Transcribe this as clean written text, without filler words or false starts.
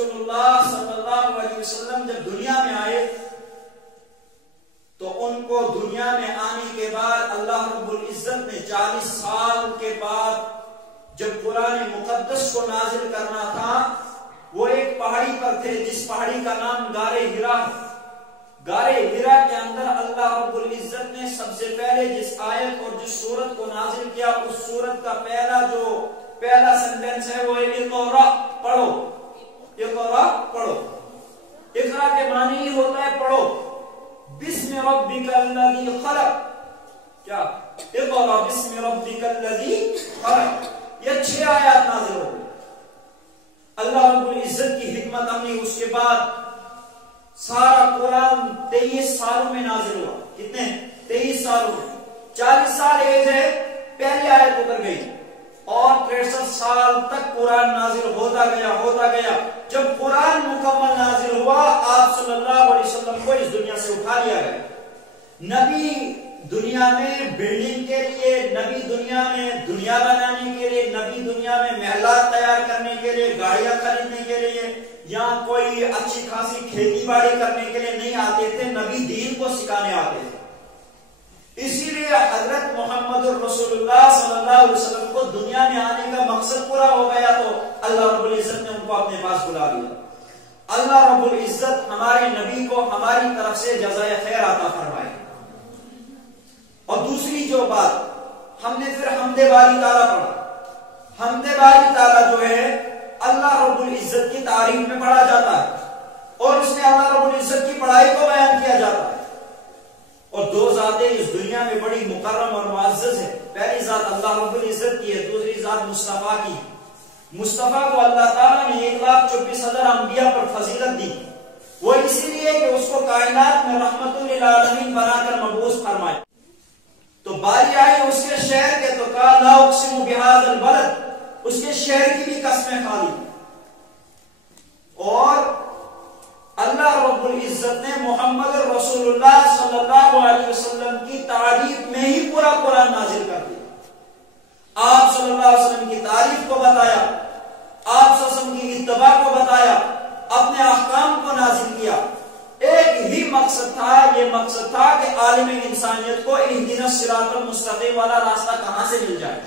رسول اللہ صلی اللہ علیہ وسلم جب دنیا میں آئے تو ان کو دنیا میں آنے کے بعد اللہ رب العزت نے 40 سال کے بعد جب قرآن مقدس کو نازل کرنا تھا، وہ ایک پہاڑی پر تھے جس پہاڑی کا نام غار حرا ہے۔ غار حرا کے اندر اللہ رب العزت نے سب سے پہلے جس آیت اور جس سورت کو نازل کیا، اس سورت کا پہلا سینٹنس ہے وہ اقرا پڑھو، اقرا پڑھو۔ اقرا کے معنی ہی ہوتا ہے پڑھو، بسم ربک الذی خلق، کیا اقرا بسم ربک الذی خلق۔ یہ 6 آیات نازل ہو گئی۔ اللہ رب العزت کی حکمت عملی، اس کے بعد سارا قرآن 23 سالوں میں نازل ہوا۔ کتنے؟ 23 سالوں میں۔ 40 سال ایج ہے، پہلی آیت اتر گئی اور 63 سال تک قرآن نازل ہوتا گیا۔ جب قرآن مکمل نازل ہوا، آپ صلی اللہ علیہ وسلم کو اس دنیا سے اٹھا لیا گیا۔ نبی دنیا میں بلڈنگ کے لیے، نبی دنیا میں دنیا بنانے کے لیے، نبی دنیا میں محلات تیار کرنے کے لیے، گاڑیاں خریدنے کے لیے یا کوئی اچھی خاصی کھیتی باڑی کرنے کے لیے نہیں آتے تھے، نبی دین کو سکھانے آتے تھے۔ اسی لیے حضرت محمد رسول اللہ صلی اللہ علیہ وسلم کو دنیا میں آنے کا مقصد پورا ہو گیا تو اللہ رب العزت نے ان کو اپنے پاس بلا لیا۔ اللہ رب العزت ہمارے نبی کو ہماری طرف سے جزائے خیر عطا فرمائے۔ اور دوسری جو بات، ہم نے پھر حمد باری تعالیٰ پڑھا۔ حمد باری تعالیٰ جو ہے اللہ رب العزت کی تعریف میں پڑھا جاتا ہے اور اس میں اللہ رب العزت کی بڑائی کو بیان کیا جاتا ہے۔ اور 2 ذاتیں اس دنیا میں بڑی مکرم اور معزز ہے۔ پہلی ذات اللہ رب العزت کی ہے، دوسری ذات مصطفیٰ کی۔ مصطفیٰ کو اللہ تعالیٰ نے 1,24,000 انبیاء پر فضیلت دی، وہ اسی لیے کہ اس کو کائنات میں رحمت للعالمین بنا کر مبعوث فرمائے۔ تو باری آئی اس کے شہر کے تو کہا لا اقسم بہذا البلد، اس کے شہر کی بھی قسمیں کھا لی۔ اور اللہ رب العزت نے محمد رسول اللہ صلی اللہ علیہ وسلم کی تعریف میں ہی پورا قرآن نازل کر دیا۔ آپ صلی اللہ علیہ وسلم کی تعریف کو بتایا، آپ صلی اللہ علیہ وسلم کی اتباع کو بتایا، اپنے احکام کو نازل کیا۔ ایک ہی مقصد تھا، یہ مقصد تھا کہ عالم انسانیت کو اہدنا الصراط المستقیم والا راستہ کہاں سے مل جائے۔